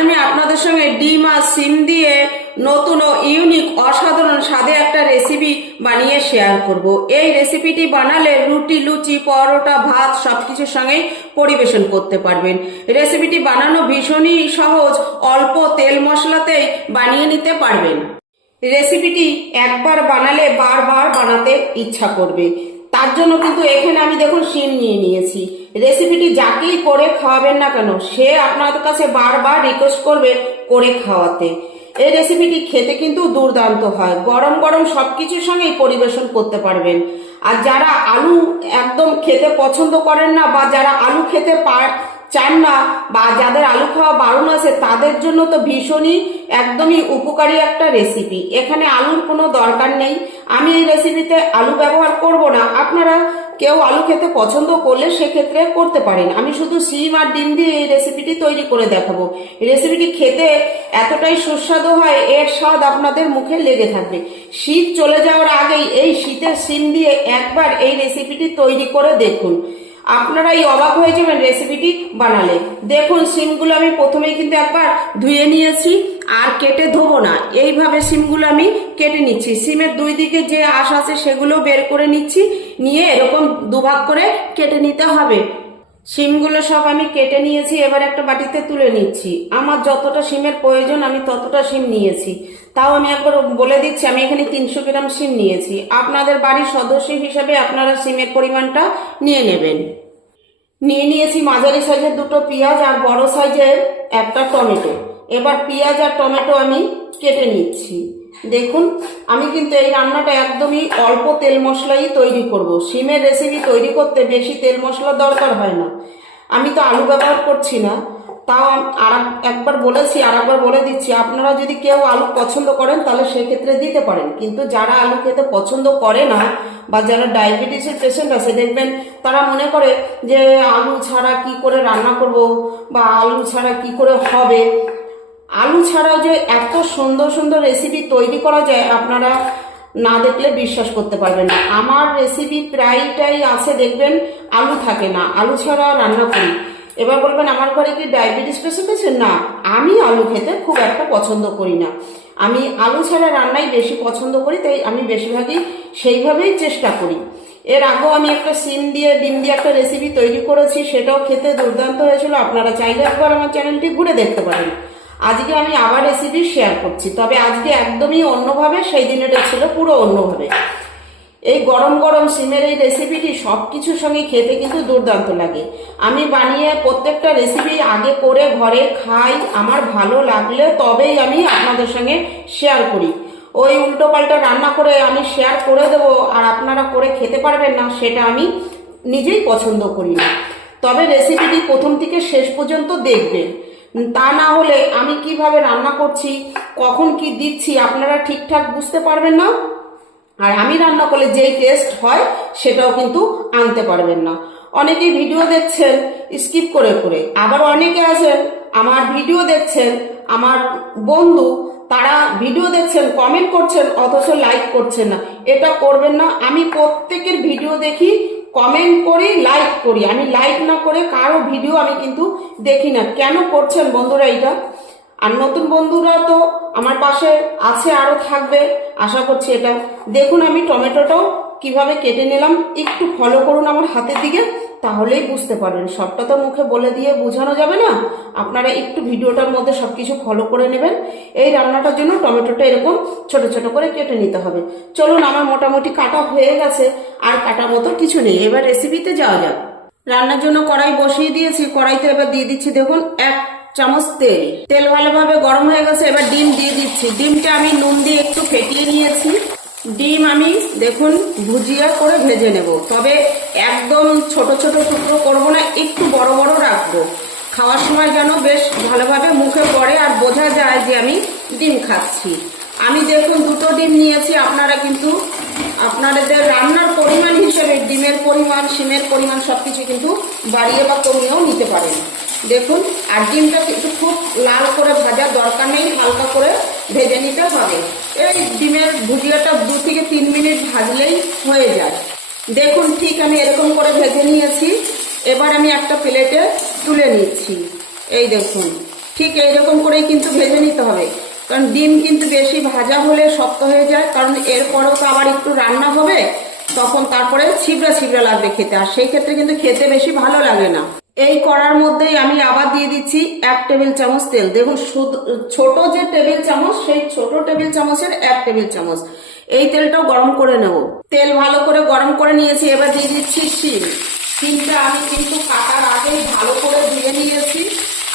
আমি আপনাদের সঙ্গে ডিম আর সিম দিয়ে নতুন ও ইউনিক অসাধারণ স্বাদে একটা রেসিপি বানিয়ে শেয়ার করব। এই রেসিপিটি বানালে রুটি, লুচি, পরোটা, ভাত সবকিছুর সঙ্গেই পরিবেশন করতে পারবেন। রেসিপিটি বানানো ভীষণই সহজ, অল্প তেল মশলাতেই বানিয়ে নিতে পারবেন। রেসিপিটি একবার বানালে বারবার বানাতে ইচ্ছা করবে। তার জন্য কিন্তু এখানে আমি দেখুন শিম নিয়ে নিয়েছি। রেসিপিটি যাকেই করে খাওয়াবেন না কেন, সে আপনার কাছে বারবার রিকোয়েস্ট করবে করে খাওয়াতে। এই রেসিপিটি খেতে কিন্তু দুর্দান্ত হয়। গরম গরম সব কিছুর সঙ্গেই পরিবেশন করতে পারবেন। আর যারা আলু একদম খেতে পছন্দ করেন না বা যারা আলু খেতে পার চান না বা যাদের আলু খাওয়া বারণ আছে, তাদের জন্য তো ভীষণই একদমই উপকারী একটা রেসিপি এখানে আলুর কোনো দরকার নেই। আমি এই রেসিপিতে আলু ব্যবহার করব না। আপনারা কেউ আলু খেতে পছন্দ করলে সেক্ষেত্রে করতে পারেন আমি শুধু সিম আর ডিম দিয়ে এই রেসিপিটি তৈরি করে দেখাবো। রেসিপিটি খেতে এতটাই সুস্বাদু হয়, এর স্বাদ আপনাদের মুখে লেগে থাকবে। শীত চলে যাওয়ার আগেই এই শীতের সিম দিয়ে একবার এই রেসিপিটি তৈরি করে দেখুন। আপনারাই অবাক হয়ে যাবেন রেসিপিটি বানালে। দেখুন, সিমগুলো আমি প্রথমেই কিন্তু একবার ধুয়ে নিয়েছি, আর কেটে ধোবো না। এইভাবে সিমগুলো আমি কেটে নিচ্ছি। সিমের দুই দিকে যে আশ আছে সেগুলো বের করে নিচ্ছি, নিয়ে এরকম দুভাগ করে কেটে নিতে হবে। সিমগুলো সব আমি কেটে নিয়েছি, এবার একটা বাটিতে তুলে নিচ্ছি। আমার যতটা সিমের প্রয়োজন, আমি ততটা সিম নিয়েছি। তাও আমি একবার বলে দিচ্ছি, আমি এখানে তিনশো গ্রাম সিম নিয়েছি। আপনাদের বাড়ির সদস্য হিসাবে আপনারা সিমের পরিমাণটা নিয়ে নেবেন। নিয়ে নিয়েছি মাঝারি সাইজের দুটো পেঁয়াজ আর বড় সাইজের একটা টমেটো। এবার পেঁয়াজ আর টমেটো আমি কেটে নিচ্ছি। দেখুন, আমি কিন্তু এই রান্নাটা একদমই অল্প তেল মশলাই তৈরি করব। সিমের রেসিপি তৈরি করতে বেশি তেল মশলা দরকার হয় না। আমি তো আলু ব্যবহার করছি না। তাও আর একবার বলেছি আর একবার বলে দিচ্ছি, আপনারা যদি কেউ আলু পছন্দ করেন, তাহলে সেক্ষেত্রে দিতে পারেন। কিন্তু যারা আলু খেতে পছন্দ করে না, বা যারা ডায়াবেটিসের পেশেন্ট আছে, দেখবেন তারা মনে করে যে আলু ছাড়া কি করে রান্না করব, বা আলু ছাড়া কি করে হবে। আলু ছাড়াও যে এত সুন্দর সুন্দর রেসিপি তৈরি করা যায়, আপনারা না দেখলে বিশ্বাস করতে পারবেন না। আমার রেসিপি প্রায়টাই আছে, দেখবেন আলু থাকে না। আলু ছাড়া রান্না করি। এবার বলবেন, আমার ঘরে কি ডায়াবেটিস পেশেন্ট আছে না, আমি আলু খেতে খুব একটা পছন্দ করি না। আমি আলু ছাড়া রান্নাই বেশি পছন্দ করি, তাই আমি বেশিরভাগই সেইভাবেই চেষ্টা করি। এর আগেও আমি একটা সিম দিয়ে, ডিম দিয়ে একটা রেসিপি তৈরি করেছি, সেটাও খেতে দুর্দান্ত হয়েছিল। আপনারা চাইলে একবার আমার চ্যানেলটি ঘুরে দেখতে পারেন। আজকে আমি আবার রেসিপি শেয়ার করছি। তবে আজকে একদমই অন্যভাবে, সেই দিনেটা ছিল পুরো অন্যভাবে। এই গরম গরম সিমের এই রেসিপিটি সব কিছুর সঙ্গে খেতে কিন্তু দুর্দান্ত লাগে। আমি বানিয়ে প্রত্যেকটা রেসিপি আগে করে ঘরে খাই, আমার ভালো লাগলে তবেই আমি আপনাদের সঙ্গে শেয়ার করি। ওই উল্টো পাল্টা রান্না করে আমি শেয়ার করে দেবো, আর আপনারা করে খেতে পারবেন না, সেটা আমি নিজেই পছন্দ করি না। তবে রেসিপিটি প্রথম থেকে শেষ পর্যন্ত দেখবেন। তা না হলে আমি কীভাবে রান্না করছি, কখন কি দিচ্ছি, আপনারা ঠিকঠাক বুঝতে পারবেন না? আর আমি রান্না করলে যেই টেস্ট হয়, সেটাও কিন্তু আনতে পারবেন না। অনেকেই ভিডিও দেখছেন স্কিপ করে করে। আবার অনেকে আছেন, আমার ভিডিও দেখছেন, আমার বন্ধু, তারা ভিডিও দেখছেন কমেন্ট করছেন, অথচ লাইক করছেন না। এটা করবেন না। আমি প্রত্যেকের ভিডিও দেখি কমেন্ট করি লাইক করি। আমি লাইক না করে কারও ভিডিও আমি কিন্তু দেখি না। কেন করছেন বন্ধুরা এটা? আর নতুন বন্ধুরা তো আমার পাশে আছে আরও থাকবে। আশা করছি এটা দেখুন আমি টমেটোটাও কীভাবে কেটে নিলাম। একটু ফলো করুন আমার হাতের দিকে। তাহলেই বুঝতে পারবেন। সবটা তো মুখে বলে দিয়ে বোঝানো যাবে না। আপনারা একটু ভিডিওটার মধ্যে সব কিছু ফলো করে নেবেন। এই রান্নাটার জন্য টমেটোটা এরকম ছোট ছোট করে কেটে নিতে হবে। চলুন, আমার মোটামুটি কাটা হয়ে গেছে। আর কাটা মতো কিছু নেই। এবার রেসিপিতে যাওয়া যাক। রান্নার জন্য কড়াই বসিয়ে দিয়েছি। কড়াইতে এবার দিয়ে দিচ্ছি দেখুন, এক চামচ তেল। তেল ভালোভাবে গরম হয়ে গেছে। এবার ডিম দিয়ে দিচ্ছি। ডিমটা আমি নুন দিয়ে একটু ফেটিয়ে নিয়েছি। ডিম আমি, দেখুন, ভুজিয়া করে ভেজে নেব। তবে একদম ছোট ছোট টুকরো করব না, একটু বড় বড় রাখব। খাওয়ার সময় যেন বেশ ভালোভাবে মুখে পড়ে আর বোঝা যায় যে আমি ডিম খাচ্ছি। আমি দেখুন, দুটো ডিম নিয়েছি, আপনারা কিন্তু আপনাদের রান্নার পরিমাণ হিসেবে, ডিমের পরিমাণ সিমের পরিমাণ সব কিছু কিন্তু বাড়িয়ে বা কমিয়েও নিতে পারেন। দেখুন, আর ডিমটা কিন্তু খুব লাল করে ভাজার দরকার নেই, হালকা করে ভেজে নিতে হবে। এই ডিমের ভুজিয়াটা দু থেকে তিন মিনিট ভাজলেই হয়ে যায়। দেখুন ঠিক আমি এরকম করে ভেজে নিয়েছি। এবার আমি একটা প্লেটে তুলে নিচ্ছি। এই দেখুন, ঠিক এইরকম করেই কিন্তু ভেজে নিতে হবে। কারণ ডিম কিন্তু বেশি ভাজা হলে শক্ত হয়ে যায়। কারণ এরপরেও তো আবার একটু রান্না হবে, তখন তারপরে ছিবড়া ছিবড়া লাগবে খেতে। আর সেই ক্ষেত্রে কিন্তু খেতে বেশি ভালো লাগে না। এই করার মধ্যেই আমি আবার দিয়ে দিচ্ছি এক টেবিল চামচ তেল। দেখুন ছোট যে টেবিল চামচ, সেই ছোট টেবিল চামচের এক টেবিল চামচ। এই তেলটাও গরম করে নেব। তেল ভালো করে গরম করে নিয়েছি, এবার দিয়ে দিচ্ছি শিম। শিমটা আমি কিন্তু কাটার আগেই ভালো করে ধুয়ে নিয়েছি।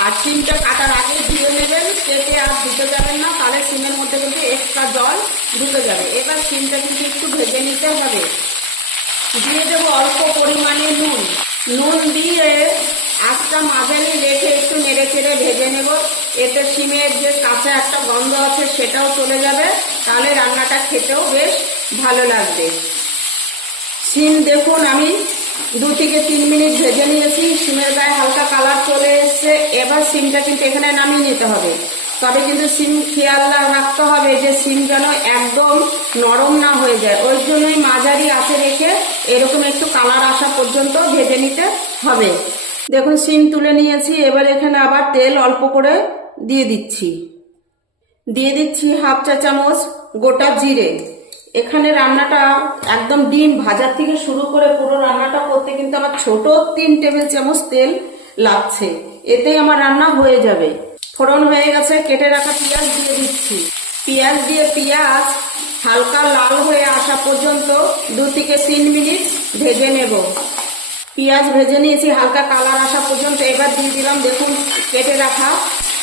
আর শিমটা কাটার আগে ধুয়ে নেবেন কেটে আর দিতে যাবেন না, তাহলে শিমের মধ্যে কিন্তু এক্সট্রা জল ঢুকে যাবে। এবার শিমটা কিন্তু একটু ভেজে নিতে হবে। দিয়ে দেবো অল্প পরিমাণে নুন। নুন দিয়ে আঁচটা মাঝারি রেখে একটু নেড়ে চেড়ে ভেজে নেব। এতে সিমের যে কাঁচা একটা গন্ধ আছে সেটাও চলে যাবে। তাহলে রান্নাটা খেতেও বেশ ভালো লাগবে। সিম দেখুন, আমি দু থেকে তিন মিনিট ভেজে নিয়েছি। সিমের গায়ে হালকা কালার চলে এসছে। এবার সিমটা কিন্তু এখানে নামিয়ে নিতে হবে। তবে কিন্তু সিম খেয়াল রাখতে হবে যে সিম যেন একদম নরম না হয়ে যায়। ওই জন্যই মাঝারি আঁচে রেখে এরকম একটু কালার আসা পর্যন্ত ভেজে নিতে হবে। দেখুন সিম তুলে নিয়েছি। এবার এখানে আবার তেল অল্প করে দিয়ে দিচ্ছি। দিয়ে দিচ্ছি হাফ চা চামচ গোটা জিরে। এখানে রান্নাটা একদম ডিম ভাজার থেকে শুরু করে পুরো রান্নাটা করতে কিন্তু আমার ছোট তিন টেবিল চামচ তেল লাগছে। এতেই আমার রান্না হয়ে যাবে। ফোড়ন হয়ে গেছে, কেটে রাখা পেঁয়াজ দিয়ে দিচ্ছি। পেঁয়াজ দিয়ে পেঁয়াজ হালকা লাল হয়ে আসা পর্যন্ত দু থেকে তিন মিনিট ভেজে নেব। পেঁয়াজ ভেজে নিয়েছি, হালকা কালার আসা পর্যন্ত। এবার দিয়ে দিলাম, দেখুন, কেটে রাখা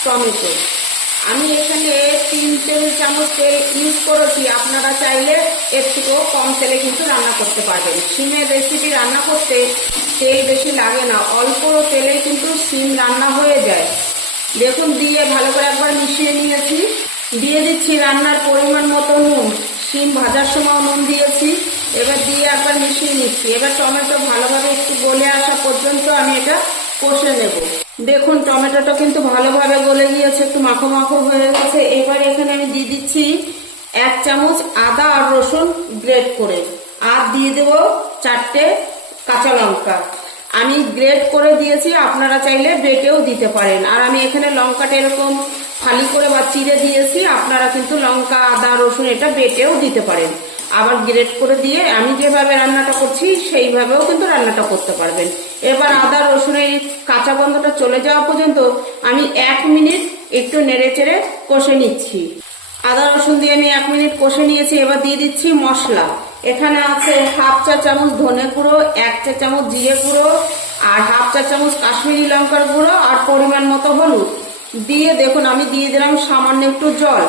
টমেটো। আমি এখানে তিন টেবিল চামচ তেল ইউজ করেছি। আপনারা চাইলে এর থেকেও কম তেলে কিন্তু রান্না করতে পারবেন। সিমের রেসিপি রান্না করতে তেল বেশি লাগে না। অল্প তেলে কিন্তু সিম রান্না হয়ে যায়। দেখুন, দিয়ে ভালো করে একবার মিশিয়ে নিয়েছি। দিয়ে দিচ্ছি রান্নার পরিমাণ মতো নুন। শিম ভাজার সময় নুন দিয়েছি। এবার দিয়ে একবার মিশিয়ে নিচ্ছি। এবার টমেটো ভালোভাবে একটু গলে আসা পর্যন্ত আমি এটা কষে নেব। দেখুন, টমেটোটা কিন্তু ভালোভাবে গলে গিয়েছে, একটু মাখো মাখো হয়ে গেছে। এবার এখানে আমি দিয়ে দিচ্ছি এক চামচ আদা আর রসুন গ্রেট করে। আর দিয়ে দেব চারটে কাঁচা লঙ্কা। আমি গ্রেট করে দিয়েছি, আপনারা চাইলে বেটেও দিতে পারেন। আর আমি এখানে লঙ্কাটা এরকম ফালি করে বা চিড়ে দিয়েছি, আপনারা কিন্তু লঙ্কা, আদা, রসুন এটা বেটেও দিতে পারেন। আবার গ্রেট করে দিয়ে আমি যেভাবে রান্নাটা করছি, সেইভাবেও কিন্তু রান্নাটা করতে পারবেন। এবার আদা রসুনের কাঁচা গন্ধটা চলে যাওয়া পর্যন্ত আমি এক মিনিট একটু নেড়ে চেড়ে কষে নিচ্ছি। আদা, রসুন দিয়ে আমি এক মিনিট কষে নিয়েছি, এবার দিয়ে দিচ্ছি মশলা। এখানে আছে হাফ চা চামচ ধনে গুঁড়ো, এক চা চামচ জিরে গুঁড়ো, আর হাফ চা চামচ কাশ্মীরি লঙ্কার গুঁড়ো, আর পরিমাণ মতো হলুদ। দিয়ে দেখুন, আমি দিয়ে দিলাম সামান্য একটু জল।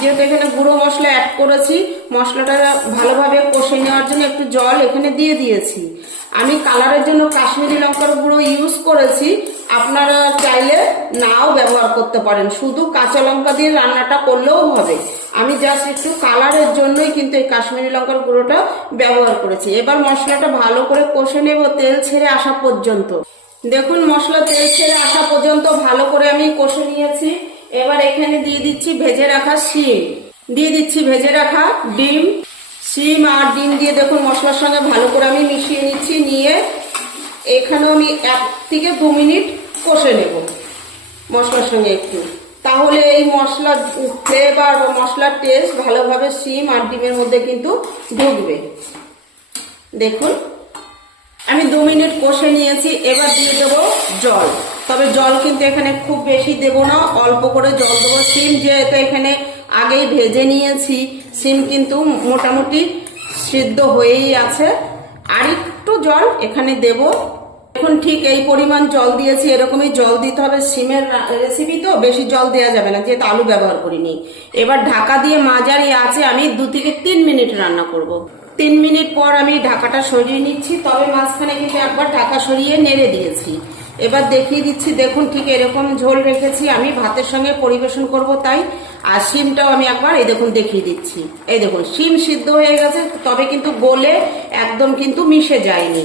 যেহেতু এখানে গুঁড়ো মশলা অ্যাড করেছি, মশলাটা ভালোভাবে কষে নেওয়ার জন্য একটু জল এখানে দিয়ে দিয়েছি। আমি কালারের জন্য কাশ্মীরি লঙ্কার গুঁড়ো ইউজ করেছি, আপনারা চাইলে নাও ব্যবহার করতে পারেন। শুধু কাঁচা লঙ্কা দিয়ে রান্নাটা করলেও হবে। আমি জাস্ট একটু কালারের জন্যই কিন্তু এই কাশ্মীরি লঙ্কার গুঁড়োটা ব্যবহার করেছি। এবার মশলাটা ভালো করে কষে নেব তেল ছেড়ে আসা পর্যন্ত। দেখুন মশলা তেল ছেড়ে আসা পর্যন্ত ভালো করে আমি কষে নিয়েছি। এবার এখানে দিয়ে দিচ্ছি ভেজে রাখা শিম। দিয়ে দিচ্ছি ভেজে রাখা ডিম। শিম আর ডিম দিয়ে দেখুন মশলার সঙ্গে ভালো করে আমি মিশিয়ে নিচ্ছি, নিয়ে এখানেও আমি এক থেকে দু মিনিট কষে নেব মশলার সঙ্গে একটু। তাহলে এই মশলা ফ্লেভার বা মশলার টেস্ট ভালোভাবে শিম আর ডিমের মধ্যে কিন্তু ঢুকবে। দেখুন, আমি দু মিনিট কষে নিয়েছি, এবার দিয়ে দেবো জল। তবে জল কিন্তু এখানে খুব বেশি দেব না, অল্প করে জল দেবো। সিম যেহেতু এখানে আগেই ভেজে নিয়েছি, সিম কিন্তু মোটামুটি সিদ্ধ হয়েই আছে। আর একটু জল এখানে দেব। এখন ঠিক এই পরিমাণ জল দিয়েছি, এরকমই জল দিতে হবে। সিমের রেসিপি তো বেশি জল দেওয়া যাবে না, যেহেতু আলু ব্যবহার করিনি। এবার ঢাকা দিয়ে মাঝারি আছে আমি দু থেকে তিন মিনিট রান্না করব। তিন মিনিট পর আমি ঢাকাটা সরিয়ে নিচ্ছি, তবে মাঝখানে কিন্তু একবার ঢাকা সরিয়ে নেড়ে দিয়েছি। এবার দেখিয়ে দিচ্ছি, দেখুন ঠিক এরকম ঝোল রেখেছি, আমি ভাতের সঙ্গে পরিবেশন করব তাই, আর শিমটাও আমি একবার, এই দেখুন দেখিয়ে দিচ্ছি। এই দেখুন, শিম সিদ্ধ হয়ে গেছে, তবে কিন্তু গলে একদম কিন্তু মিশে যায়নি।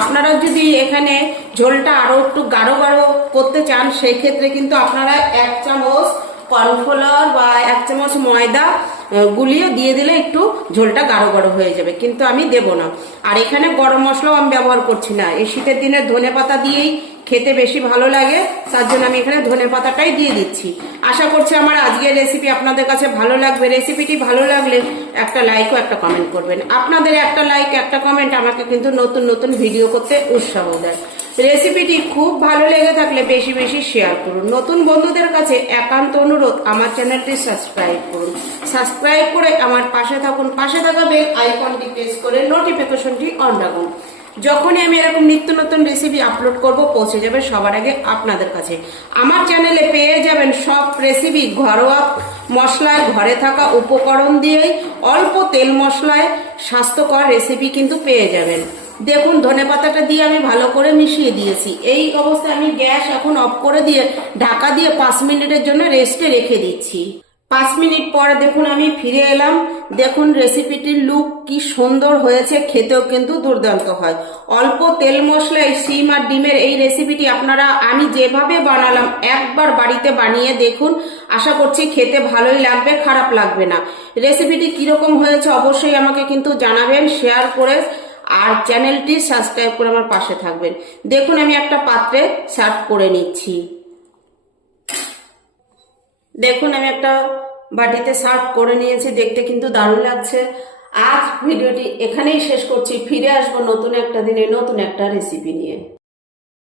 আপনারা যদি এখানে ঝোলটা আরও একটু গাঢ় গাঢ় করতে চান সেই ক্ষেত্রে কিন্তু আপনারা এক চামচ কর্নফ্লাওয়ার বা এক চামচ ময়দা গুলিয়ে দিয়ে দিলে একটু ঝোলটা গাঢ় গাঢ় হয়ে যাবে, কিন্তু আমি দেব না। আর এখানে গরম মশলাও আমি ব্যবহার করছি না। এই শীতের দিনে ধনে পাতা দিয়েই খেতে বেশি ভালো লাগে, তার জন্য আমি এখানে ধনে পাতাটাই দিয়ে দিচ্ছি। আশা করছি আমার আজকের রেসিপি আপনাদের কাছে ভালো লাগবে। রেসিপিটি ভালো লাগলে একটা লাইক ও, একটা কমেন্ট করবেন। আপনাদের একটা লাইক একটা কমেন্ট আমাকে কিন্তু নতুন নতুন ভিডিও করতে উৎসাহ দেয়। রেসিপিটি খুব ভালো লেগে থাকলে বেশি বেশি শেয়ার করুন। নতুন বন্ধুদের কাছে একান্ত অনুরোধ, আমার চ্যানেলটি সাবস্ক্রাইব করুন। সাবস্ক্রাইব করে আমার পাশে থাকুন। পাশে থাকা বেল আইকনটি প্রেস করে নোটিফিকেশনটি অন রাখুন। যখনই আমি এরকম নিত্য নতুন রেসিপি আপলোড করব, পৌঁছে যাবে সবার আগে আপনাদের কাছে। আমার চ্যানেলে পেয়ে যাবেন সব রেসিপি ঘরোয়া মশলায় ঘরে থাকা উপকরণ দিয়েই অল্প তেল মশলায় স্বাস্থ্যকর রেসিপি কিন্তু পেয়ে যাবেন। দেখুন, ধনে পাতাটা দিয়ে আমি ভালো করে মিশিয়ে দিয়েছি। এই অবস্থায় আমি গ্যাস এখন অফ করে দিয়ে, ঢাকা দিয়ে পাঁচ মিনিটের জন্য রেস্টে রেখে দিচ্ছি। পাঁচ মিনিট পরে দেখুন আমি ফিরে এলাম। দেখুন রেসিপিটির লুক কি সুন্দর হয়েছে, খেতেও কিন্তু দুর্দান্ত হয়। অল্প তেল মশলায় সিম আর ডিমের এই রেসিপিটি আপনারা আমি যেভাবে বানালাম, একবার বাড়িতে বানিয়ে দেখুন। আশা করছি খেতে ভালোই লাগবে, খারাপ লাগবে না। রেসিপিটি কীরকম হয়েছে অবশ্যই আমাকে কিন্তু জানাবেন শেয়ার করে আর চ্যানেলটি সাবস্ক্রাইব করে আমার পাশে থাকবেন। দেখুন আমি একটা পাত্রে সার্ভ করে নিচ্ছি। দেখুন, আমি একটা বাটিতে সার্ভ করে নিয়েছি, দেখতে কিন্তু দারুণ লাগছে। আজ ভিডিওটি এখানেই শেষ করছি, ফিরে আসব নতুন একটা দিনে, নতুন একটা রেসিপি নিয়ে।